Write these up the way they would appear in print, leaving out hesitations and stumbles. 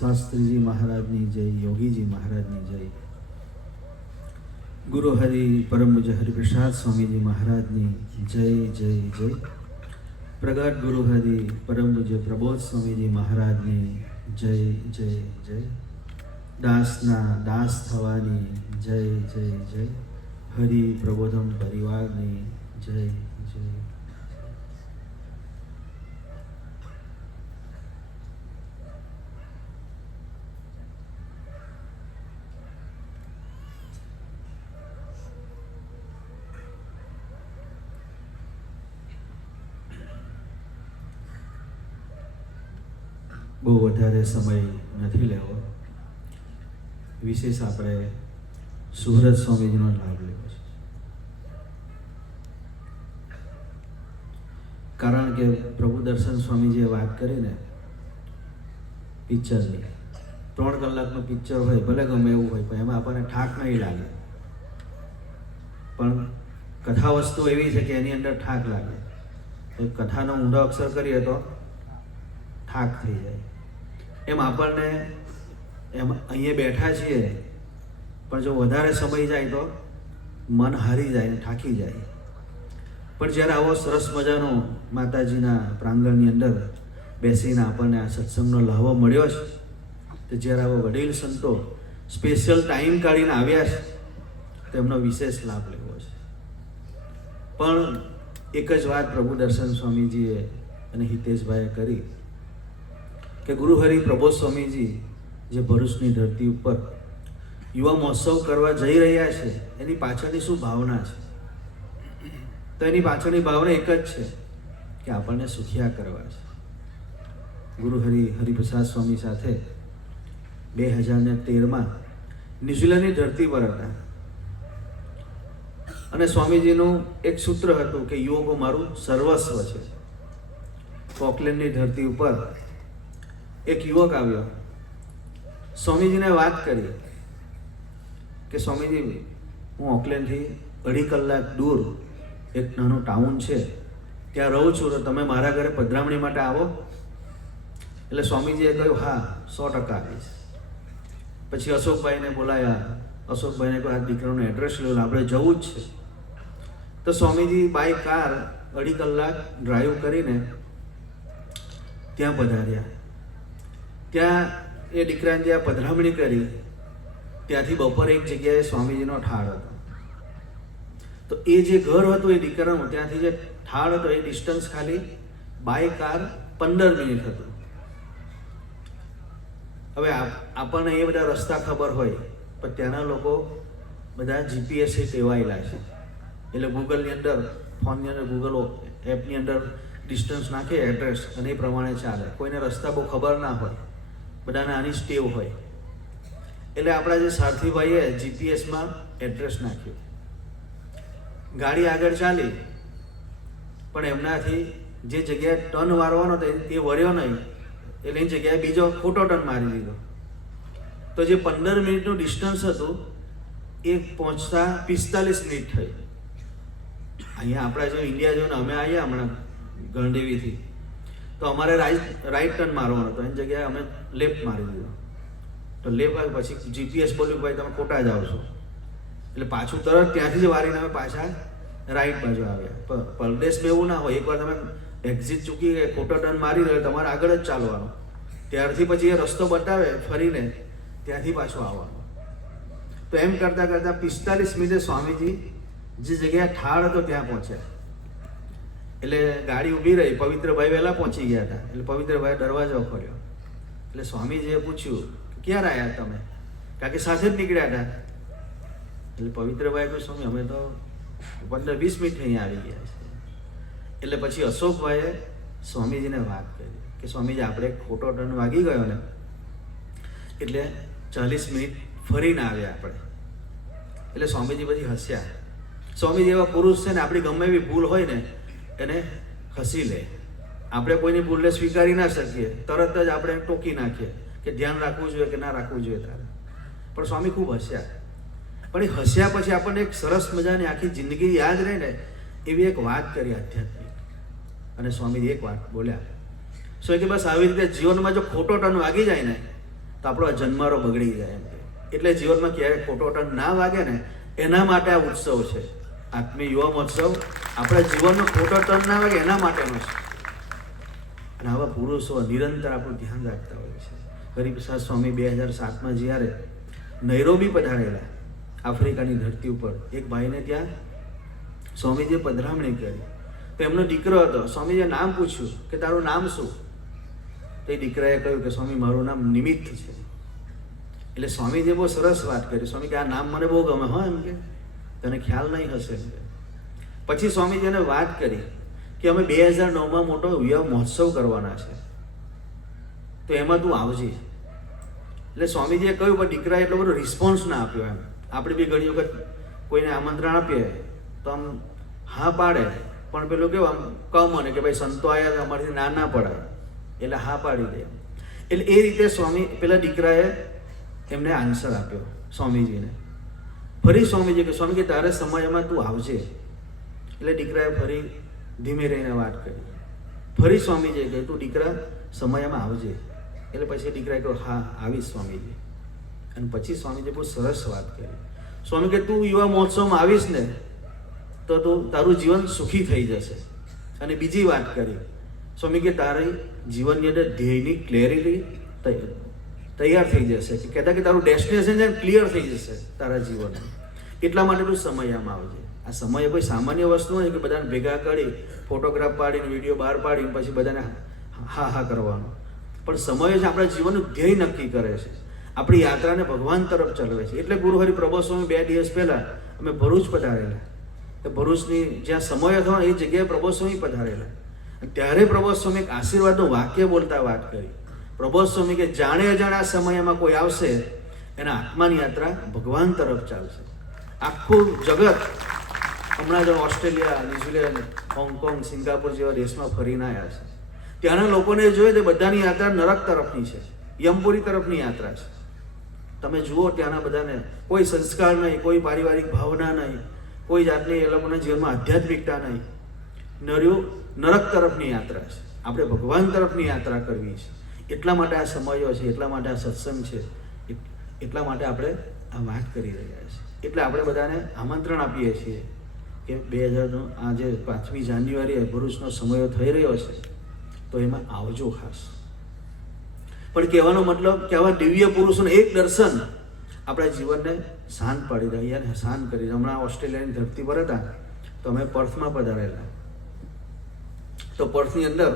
शास्त्री जी महाराज ની જય, યોગી जी महाराज ની જય, गुरु हरि परम पूज्य हरिप्रसाद स्वामी जी महाराज ની जय जय जय, प्रगट गुरु हरि परम पूज्य प्रबोध स्वामी जी महाराज ની जय जय जय, दासना दास थवानी जय जय जय, हरि प्रबोधम परिवार ની जय जय। બહુ વધારે સમય નથી લેવો, વિશેષ આપણે સુહૃદ સ્વામીજીનો લાભ લેવો છે, કારણ કે પ્રભુ દર્શન સ્વામીજીએ વાત કરીને પિક્ચરની 3 કલાકનું પિક્ચર હોય, ભલે ગમે એવું હોય, પણ એમાં આપણને ઠાક નહીં લાગે, પણ કથા વસ્તુ એવી છે કે એની અંદર ઠાક લાગે, તો કથાનો ઊંડો અક્ષર કરીએ તો ઠાક થઈ જાય। એમ આપણને એમ અહીંયા બેઠા છીએ, પણ જો વધારે સમય જાય તો મન હારી જાય, થાકી જાય। પણ જ્યારે આવો સરસ મજાનો માતાજીના પ્રાંગણની અંદર બેસીને આપણને આ સત્સંગનો લહાવો મળ્યો છે, તો જ્યારે આવો વડીલ સંતો સ્પેશિયલ ટાઈમ કાઢીને આવ્યા છે, તેમનો વિશેષ લાભ લેવો છે। પણ એક જ વાત પ્રભુ દર્શન સ્વામીજીએ અને હિતેશભાઈએ કરી કે ગુરુ હરિ પ્રબોધ સ્વામીજી જે ભરૂચની ધરતી ઉપર યુવા મહોત્સવ કરવા જઈ રહ્યા છે, એની પાછળની શું ભાવના છે? તો એની પાછળની ભાવના એક જ છે કે આપણને સુખિયા કરવા છે। ગુરુ હરિપ્રસાદ સ્વામી સાથે 2013માં ન્યુઝીલેન્ડની ધરતી પર હતા, અને સ્વામીજીનું એક સૂત્ર હતું કે યોગ મારું સર્વસ્વ છે। ઓકલેન્ડની ધરતી ઉપર એક યુવક આવ્યો, સ્વામીજીને વાત કરી કે સ્વામીજી, હું ઓકલેન્ડથી 2.5 કલાક દૂર એક નાનું ટાઉન છે, ત્યાં રહું છું, તો તમે મારા ઘરે પધરામણી માટે આવો? એટલે સ્વામીજીએ કહ્યું હા, 100% આવીશ। પછી અશોકભાઈને બોલાયા, અશોકભાઈને કહ્યું આ દીકરાનું એડ્રેસ લો, આપણે જવું જ છે। તો સ્વામીજી બાય કાર 2.5 કલાક ડ્રાઈવ કરીને ત્યાં પધાર્યા। ત્યાં એ દીકરાને જ્યાં પધરામણી કરી, ત્યાંથી બપોરે એક જગ્યાએ સ્વામીજીનો ઠાળ હતો, તો એ જે ઘર હતું એ દીકરાનું, ત્યાંથી જે ઠાળ હતો એ ડિસ્ટન્સ ખાલી બાય કાર 15 મિનિટ હતું। હવે આપણને એ બધા રસ્તા ખબર હોય, પણ ત્યાંના લોકો બધા જીપીએસથી ટેવાયેલા છે, એટલે ગૂગલની અંદર, ફોનની અંદર, ગૂગલ એપની અંદર ડિસ્ટન્સ નાખે, એડ્રેસ, અને એ પ્રમાણે ચાલે। કોઈને રસ્તા બહુ ખબર ના હોય, બધાને આની ટેવ હોય, એટલે આપણા જે સારથીભાઈએ જીપીએસમાં એડ્રેસ નાખ્યું, ગાડી આગળ ચાલી, પણ એમનાથી જે જગ્યાએ ટર્ન વારવાનો હતો એ વળ્યો નહીં, એટલે એ જગ્યાએ બીજો ખોટો ટર્ન મારી દીધો, તો જે 15 મિનિટનું ડિસ્ટન્સ હતું એ પહોંચતા 45 મિનિટ થઈ। અહીંયા આપણા જો ઇન્ડિયા જો ને, અમે આવ્યા હમણાં ગણદેવીથી, તો અમારે રાઈટ ટર્ન મારવાનો હતો, એની જગ્યાએ અમે લેફ્ટ મારી દીધો, તો લેફ્ટ આવી, પછી જીપીએસ બોલ્યું ભાઈ તમે ખોટા જાઓ છો, એટલે પાછું તરત ત્યાંથી જ વારીને અમે પાછા રાઈટ બાજુ આવ્યા। પરદેશમાં એવું ના હોય, એકવાર તમે એક્ઝિટ ચૂકી ગયા, ખોટો ટર્ન મારી રહ્યો, તમારે આગળ જ ચાલવાનો, ત્યારથી પછી એ રસ્તો બતાવે ફરીને ત્યાંથી પાછું આવવાનું। તો એમ કરતાં કરતાં 45 મિનિટે સ્વામીજી જે જગ્યાએ ઠાળ હતો ત્યાં પહોંચ્યા, એટલે ગાડી ઊભી રહી, પવિત્રભાઈ વહેલા પહોંચી ગયા હતા, એટલે પવિત્રભાઈ દરવાજો ખોલ્યો, એટલે સ્વામીજીએ પૂછ્યું ક્યારે આવ્યા તમે? કારણ કે સાથે જ નીકળ્યા હતા। એટલે પવિત્રભાઈ કહ્યું સ્વામી અમે તો 15-20 મિનિટ અહીંયા આવી ગયા છે। એટલે પછી અશોકભાઈએ સ્વામીજીને વાત કરી કે સ્વામીજી આપણે ખોટો ટર્ન વાગી ગયો ને, એટલે 40 મિનિટ ફરીને આવ્યા આપણે। એટલે સ્વામીજી પછી હસ્યા। સ્વામીજી એવા પુરુષ છે ને, આપણી ગમે એવી ભૂલ હોય ને એને હસી લે, આપણે કોઈની ભૂલને સ્વીકારી ના શકીએ, તરત જ આપણે ટોકી નાખીએ કે ધ્યાન રાખવું જોઈએ કે ના રાખવું જોઈએ તારે, પણ સ્વામી ખૂબ હસ્યા। પણ એ હસ્યા પછી આપણને એક સરસ મજાની આખી જિંદગી યાદ રહે ને એવી એક વાત કરી આધ્યાત્મિક, અને સ્વામીજી એક વાત બોલ્યા, સો કે બસ આવી રીતે જીવનમાં જો ખોટો ટર્ન વાગી જાય ને તો આપણો આ જન્મારો બગડી જાય એમ. એટલે જીવનમાં ક્યારેય ખોટો ટર્ન ના વાગે ને એના માટે આ ઉત્સવ છે. આત્મીય યુવા મહોત્સવ આપણા જીવનનો ખોટો ટર્ન ના વાગે એના માટેનો છે. અને આવા પુરુષો નિરંતર આપણું ધ્યાન રાખતા હોય છે. હરિપ્રસાદ સ્વામી 2007માં જ્યારે નૈરોબી પધારેલા આફ્રિકાની ધરતી ઉપર, એક ભાઈને ત્યાં સ્વામીજીએ પધરામણી કરી. તો એમનો દીકરો હતો. સ્વામીજીએ નામ પૂછ્યું કે તારું નામ શું? તો એ દીકરાએ કહ્યું કે સ્વામી મારું નામ નિમિત્ત છે. એટલે સ્વામીજીએ બહુ સરસ વાત કરી. સ્વામી કે આ નામ મને બહુ ગમે. હા એમ કે તને ખ્યાલ નહીં હશે. પછી સ્વામીજીને વાત કરી કે અમે 2009માં મોટો યુવા મહોત્સવ કરવાના છે, તો એમાં તું આવજે. એટલે સ્વામીજીએ કહ્યું, પણ દીકરાએ એટલો બધો રિસ્પોન્સ ના આપ્યો. એમ આપણે બી ઘણી વખત કોઈને આમંત્રણ આપીએ તો આમ હા પાડે, પણ પેલું કેવું આમ કમ અને કે ભાઈ સંતો આવ્યા અમારાથી ના પડાય એટલે હા પાડી દે. એટલે એ રીતે સ્વામી પેલા દીકરાએ એમને આન્સર આપ્યો સ્વામીજીને. ફરી સ્વામીજી કે સ્વામી કે તારે સમયમાં તું આવજે. એટલે દીકરાએ ફરી ધીમે રહીને વાત કરી. ફરી સ્વામીજીએ કહ્યું તું દીકરા સમયમાં આવજે. એટલે પછી દીકરાએ કહ્યું હા આવીશ સ્વામીજી. અને પછી સ્વામીજીએ બહુ સરસ વાત કરી. સ્વામી કે તું યુવા મહોત્સવમાં આવીશ ને તો તારું જીવન સુખી થઈ જશે. અને બીજી વાત કરી સ્વામી કે તારી જીવનની અંદર ધ્યેયની ક્લેરિટી તૈયાર થઈ જશે. કે કહેતા કે તારું ડેસ્ટિનેશન ક્લિયર થઈ જશે તારા જીવનમાં. એટલા માટે તું સમયમાં આવજે. આ સમય કોઈ સામાન્ય વસ્તુ નથી કે બધાને ભેગા કરી ફોટોગ્રાફ પાડીને વિડીયો બહાર પાડીને પછી બધાને હા કરવાનો. પણ સમય જ આપણા જીવનનું ધ્યેય નક્કી કરે છે, આપણી યાત્રાને ભગવાન તરફ ચલાવે છે. એટલે ગુરુ હરિ પ્રભો સ્વામી 2 દિવસ પહેલાં અમે ભરૂચ પધારેલા. તો ભરૂચની જ્યાં સમય હતો એ જગ્યાએ પ્રભો સ્વામી પધારેલા. ત્યારે પ્રભો સ્વામી એક આશીર્વાદનું વાક્ય બોલતા વાત કરી. પ્રભો સ્વામી કે જાણે અજાણે આ સમયમાં કોઈ આવશે એના આત્માની યાત્રા ભગવાન તરફ ચાલશે. આખું જગત હમણાં જો ઓસ્ટ્રેલિયા, ન્યુઝીલેન્ડ, હોંગકોંગ, સિંગાપુર જેવા દેશમાં ફરીને આવ્યા છે. ત્યાંના લોકોને જોઈએ તો બધાની યાત્રા નરક તરફની છે, યમપુરી તરફની યાત્રા છે. તમે જુઓ ત્યાંના બધાને કોઈ સંસ્કાર નહીં, કોઈ પારિવારિક ભાવના નહીં, કોઈ જાતની એ લોકોના જીવનમાં આધ્યાત્મિકતા નહીં. નરક તરફની યાત્રા છે. આપણે ભગવાન તરફની યાત્રા કરવી છે. એટલા માટે આ સમયો છે, એટલા માટે આ સત્સંગ છે, એટલા માટે આપણે આ વાત કરી રહ્યા છીએ. એટલે આપણે બધાને આમંત્રણ આપીએ છીએ કે 2000 આ જે 5મી જાન્યુઆરીએ ભરૂચનો સમયો થઈ રહ્યો છે તો એમાં આવજો ખાસ. પણ કહેવાનો મતલબ કે આવા દિવ્ય પુરુષોનું એક દર્શન આપણા જીવનને શાંત પાડી દે, અને શાંત કરી દે. હમણાં ઓસ્ટ્રેલિયાની ધરતી પર હતા તો અમે પર્થમાં પધારેલા. તો પર્થની અંદર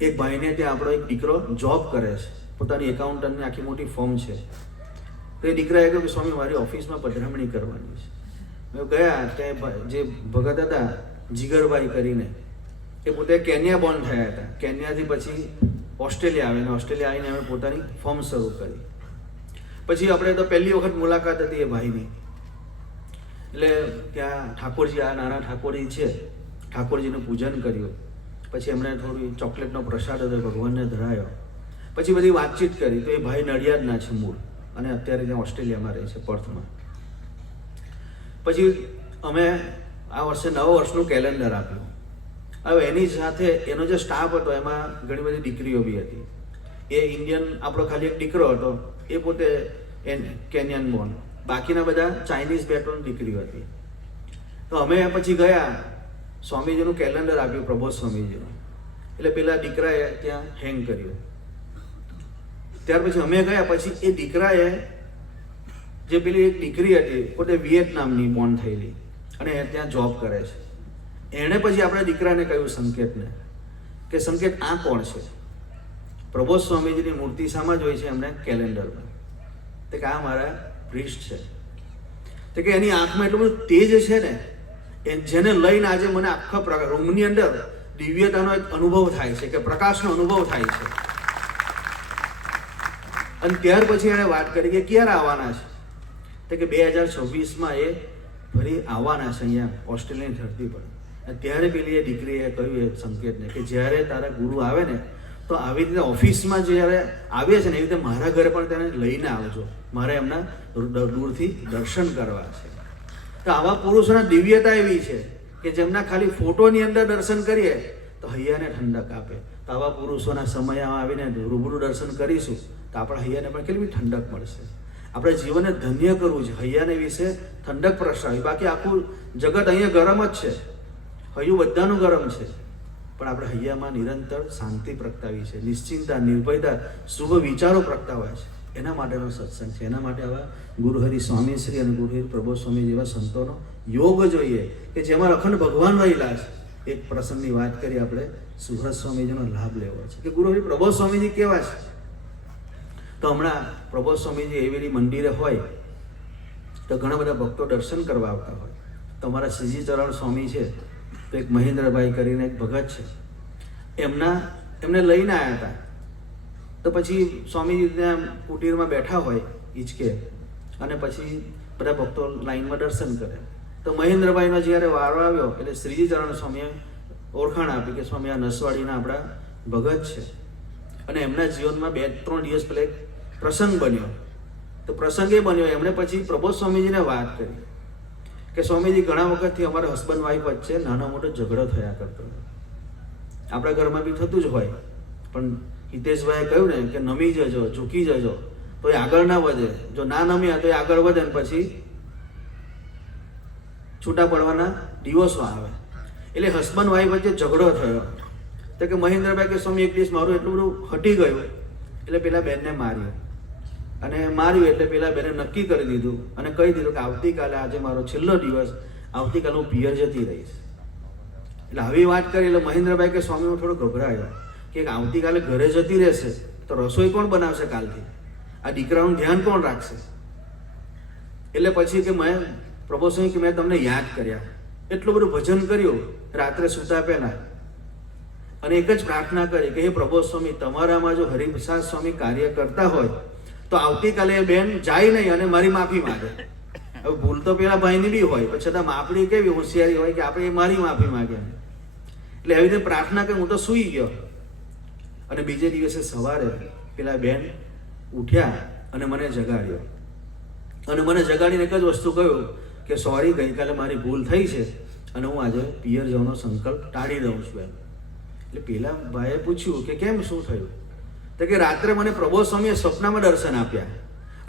એક ભાઈને ત્યાં આપણો એક દીકરો જોબ કરે છે, પોતાની એકાઉન્ટન્ટની આખી મોટી ફર્મ છે. તો એ દીકરાએ કહ્યું કે સ્વામી મારી ઓફિસમાં પધરામણી કરવાની છે. મેં ગયા ત્યાં જે ભગત હતા જીગરભાઈ કરીને, એ પોતે કેન્યા બોર્ન થયા હતા. કેન્યાથી પછી ઓસ્ટ્રેલિયા આવે, અને ઓસ્ટ્રેલિયા આવીને અમે પોતાની ફર્મ શરૂ કરી. પછી આપણે તો પહેલી વખત મુલાકાત હતી એ ભાઈની. એટલે ત્યાં ઠાકોરજી, આ નાના ઠાકોરજી છે, ઠાકોરજીનું પૂજન કર્યું. પછી એમણે થોડી ચોકલેટનો પ્રસાદ હતો ભગવાનને ધરાયો. પછી બધી વાતચીત કરી. તો એ ભાઈ નડિયાદના છે મૂળ, અને અત્યારે ત્યાં ઓસ્ટ્રેલિયામાં રહે છે, પર્થમાં. પછી અમે આ વર્ષે નવા વર્ષનું કેલેન્ડર આપ્યું. હવે એની સાથે એનો જે સ્ટાફ હતો એમાં ઘણી બધી દીકરીઓ બી હતી. એ ઇન્ડિયન આપણો ખાલી એક દીકરો હતો, એ પોતે કેન્યન બોર્ન. બાકીના બધા ચાઇનીઝ બેકગ્રાઉન્ડ દીકરીઓ હતી. તો અમે પછી ગયા, સ્વામીજીનું કેલેન્ડર આપ્યું પ્રભો સ્વામીજીનું. એટલે પેલા દીકરાએ ત્યાં હેંગ કર્યું. ત્યાર પછી અમે ગયા. પછી એ દીકરાએ, જે પેલી એક દીકરી હતી પોતે વિયેતનામની બોર્ન થયેલી અને ત્યાં જોબ કરે છે, એણે પછી આપણા દીકરાને કહ્યું સંકેતને કે સંકેત આ કોણ છે? પ્રભો સ્વામીજીની મૂર્તિ સામે જ હોય છે એમણે કેલેન્ડરમાં. તે કે આ મારા પ્રિસ્ટ છે. તે કે એની આંખમાં એટલું બધું તેજ છે ને, જેને લઈને આજે મને આખા રૂમની અંદર દિવ્યતાનો એક અનુભવ થાય છે, કે પ્રકાશનો અનુભવ થાય છે. અને ત્યાર પછી એણે વાત કરી કે ક્યારે આવવાના છે? તો કે 2026માં એ ફરી આવવાના છે અહીંયા ઓસ્ટ્રેલિયાની ધરતી પર. અને ત્યારે પેલી એ દીકરીએ કહ્યું એ સંકેતને કે જ્યારે તારા ગુરુ આવે ને તો આવી રીતે ઓફિસમાં જ્યારે આવે છે ને એવી રીતે મારા ઘરે પણ તેને લઈને આવજો, મારે એમના દૂરથી દર્શન કરવા છે. તો આવા પુરુષોના દિવ્યતા એવી છે કે જેમના ખાલી ફોટોની અંદર દર્શન કરીએ તો હૈયાને ઠંડક આપે. તો આવા પુરુષોના સમયમાં આવીને રૂબરૂ દર્શન કરીશું તો આપણા હૈયાને પણ કેટલી ઠંડક મળશે. આપણે જીવનને ધન્ય કરવું છે, હૈયાને વિશે ઠંડક પ્રસરાવી. બાકી આખું જગત અહીંયા ગરમ જ છે, હૈયું બધાનું ગરમ છે, પણ આપણે હૈયામાં નિરંતર શાંતિ પ્રગટાવી છે, નિશ્ચિંતતા, નિર્ભયતા, શુભ વિચારો પ્રગટાવ્યા છે. એના માટેનો સત્સંગ છે. એના માટે આવા ગુરુહરિ સ્વામી શ્રી અને ગુરુહરિ પ્રબોધ સ્વામી જેવા સંતોનો યોગ જોઈએ કે જેમાં અખંડ ભગવાન રહેલા છે. એક પ્રસંગની વાત કરી આપણે, સુહૃદ સ્વામીજીનો લાભ લેવો છે કે ગુરુહરિ પ્રબોધ સ્વામીજી કેવા છે. તો હમણાં પ્રબોધ સ્વામીજી એવી મંદિરે હોય તો ઘણા બધા ભક્તો દર્શન કરવા આવતા હોય. તો અમારા શ્રીજી ચરણ સ્વામી છે, તો એક મહેન્દ્રભાઈ કરીને એક ભગત છે, એમને લઈને આવ્યા હતા. તો પછી સ્વામીજી ત્યાં કુટીરમાં બેઠા હોય હિંચકે, અને પછી બધા ભક્તો લાઈનમાં દર્શન કરે. તો મહેન્દ્રભાઈનો જ્યારે વારો આવ્યો એટલે શ્રીજી ચરણ સ્વામીએ ઓળખાણ આપી કે સ્વામી આ નસવાડીના આપણા ભગત છે. અને એમના જીવનમાં 2-3 દિવસ પહેલા એક પ્રસંગ બન્યો. તો પ્રસંગ એ બન્યો, એમણે પછી પ્રબોધ સ્વામીજીને વાત કરી કે સ્વામીજી ઘણા વખતથી અમારા હસબન્ડ વાઈફ વચ્ચે નાનો મોટો ઝઘડો થયા કરતો. આપણા ઘરમાં બી થતું જ હોય, પણ હિતેશભાઈએ કહ્યું ને કે નમી જજો, ઝૂકી જજો તો એ આગળ ના વધે, જો ના નમ્યા તો એ આગળ વધે ને પછી છૂટા પડવાના દિવસો આવે. એટલે હસબન્ડ વાઈફ વચ્ચે ઝઘડો થયો. તો કે મહેન્દ્રભાઈ કે સ્વામી એક દિવસ મારું એટલું બધું હટી ગયું એટલે પેલા બેનને માર્યો, અને માર્યું એટલે પેલા બેને નક્કી કરી દીધું અને કહી દીધું કે આવતીકાલે, આજે મારો છેલ્લો દિવસ, આવતીકાલે હું પિયર જતી રહીશ. એટલે આવી વાત કરી એટલે મહેન્દ્રભાઈ કે સ્વામી હું થોડો ગભરાયો કે આવતીકાલે ઘરે જતી રહેશે તો રસોઈ કોણ બનાવશે કાલથી, આ દીકરાનું ધ્યાન કોણ રાખશે. એટલે પછી કે મેં પ્રભુ સ્વામી કે મેં તમને યાદ કર્યા, એટલું બધું ભજન કર્યું રાત્રે સૂતા પહેલા, અને એક જ પ્રાર્થના કરી કે હે પ્રબોધ સ્વામી, તમારામાં જો હરિપ્રસાદ સ્વામી કાર્ય કરતા હોય તો આવતીકાલે એ બેન જાય નહીં અને મારી માફી માંગે. હવે ભૂલ તો પેલા ભાઈની બી હોય, પણ છતાં આપણી કેવી હોશિયારી હોય કે આપણે મારી માફી માંગે. એટલે એવી રીતે પ્રાર્થના કરી હું તો સૂઈ ગયો. અને બીજે દિવસે સવારે પેલા બેન ઉઠ્યા અને મને જગાડ્યો, અને મને જગાડીને એક જ વસ્તુ કહ્યું કે સોરી, ગઈકાલે મારી ભૂલ થઈ છે અને હું આજે પિયર જવાનો સંકલ્પ ટાળી દઉં છું એમ. એટલે પેલા ભાઈએ પૂછ્યું કે કેમ, શું થયું? તો કે રાત્રે મને પ્રબોધ સ્વામીએ સ્વપ્નમાં દર્શન આપ્યા,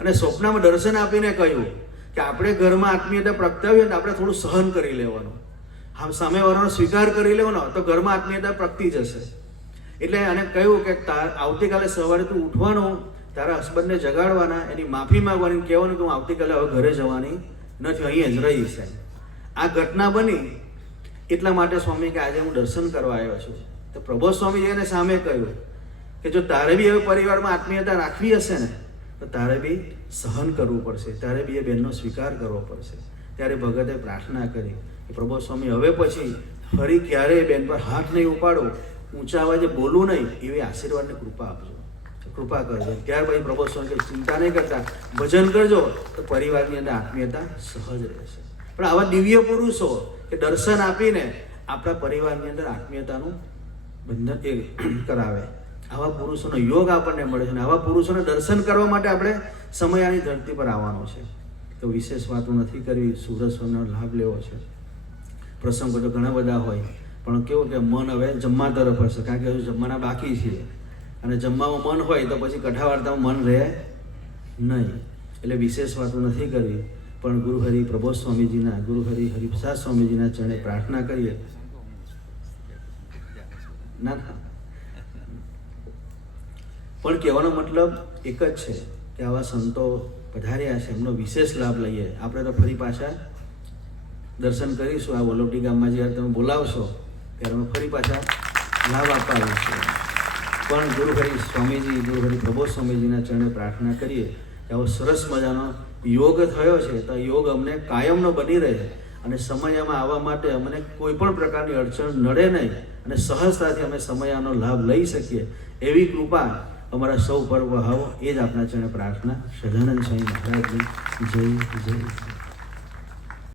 અને સ્વપ્નમાં દર્શન આપીને કહ્યું કે આપણે ઘરમાં આત્મીયતા પ્રગટાવીએ તો આપણે થોડું સહન કરી લેવાનું, સામેવાળાનો સ્વીકાર કરી લેવાનો તો ઘરમાં આત્મીયતા પ્રગટી જશે. એટલે અને કહ્યું કે આવતીકાલે સવારે તું ઉઠવાનું, તારા હસબન્ડને જગાડવાના, એની માફી માંગવાની, કહેવાનું કે હું આવતીકાલે હવે ઘરે જવાની નથી, અહીંયા જ રહીશ. આ ઘટના બની એટલા માટે સ્વામી કે આજે હું દર્શન કરવા આવ્યો છું. તો પ્રબોધ સ્વામીજી એને સામે કહ્યું કે જો તારે બી હવે પરિવારમાં આત્મીયતા રાખવી હશે ને તો તારે બી સહન કરવું પડશે, તારે બી એ બહેનનો સ્વીકાર કરવો પડશે. ત્યારે ભગતે પ્રાર્થના કરી કે પ્રબોધ સ્વામી હવે પછી ફરી ક્યારેય બેન પર હાથ નહીં ઉપાડો, ઊંચા અવાજે બોલવું નહીં, એવી આશીર્વાદની કૃપા આપજો, કૃપા કરજો. ત્યાર પછી પ્રબોધ સ્વામી ચિંતા નહીં કરતા, ભજન કરજો તો પરિવારની અંદર આત્મીયતા સહજ રહેશે. પણ આવા દિવ્ય પુરુષો કે દર્શન આપીને આપણા પરિવારની અંદર આત્મીયતાનું બંધન કરાવે, આવા પુરુષોનો યોગ આપણને મળે છે. અને આવા પુરુષોને દર્શન કરવા માટે આપણે સમયાની ધરતી પર આવવાનો છે. તો વિશેષ વાતો નથી કરવી, સુરત સ્વામીનો લાભ લેવો છે. પ્રસંગો તો ઘણા બધા હોય, પણ કેવું કે મન હવે જમવા તરફ હશે, કારણ કે હજુ જમવાના બાકી છે, અને જમવામાં મન હોય તો પછી કથા વાર્તામાં મન રહે નહીં. એટલે વિશેષ વાતો નથી કરવી, પણ ગુરુહરિ પ્રબોધ સ્વામીજીના, ગુરુહરિ હરિપ્રસાદ સ્વામીજીના ચરણે પ્રાર્થના કરીએ. ના, પણ કહેવાનો મતલબ એક જ છે કે આવા સંતો પધાર્યા છે, એમનો વિશેષ લાભ લઈએ. આપણે તો ફરી પાછા દર્શન કરીશું. આ વલોટી ગામમાં જ્યારે તમે બોલાવશો ત્યારે અમે ફરી પાછા લાભ આપવા આવીશું. પણ ગુરુહરિ સ્વામીજી, ગુરુહરિ પ્રબોધ સ્વામીજીના ચરણે પ્રાર્થના કરીએ કે આવો સરસ મજાનો યોગ થયો છે, તો યોગ અમને કાયમનો બની રહે, અને સમયમાં આવવા માટે અમને કોઈ પણ પ્રકારની અડચણ નડે નહીં, અને સહજતાથી અમે સમયનો લાભ લઈ શકીએ એવી કૃપા અમારા સૌ પર વહાવો. એ જ આપણા ચરણે પ્રાર્થના. સદાનંદ સ્વામી મહારાજની જય જય.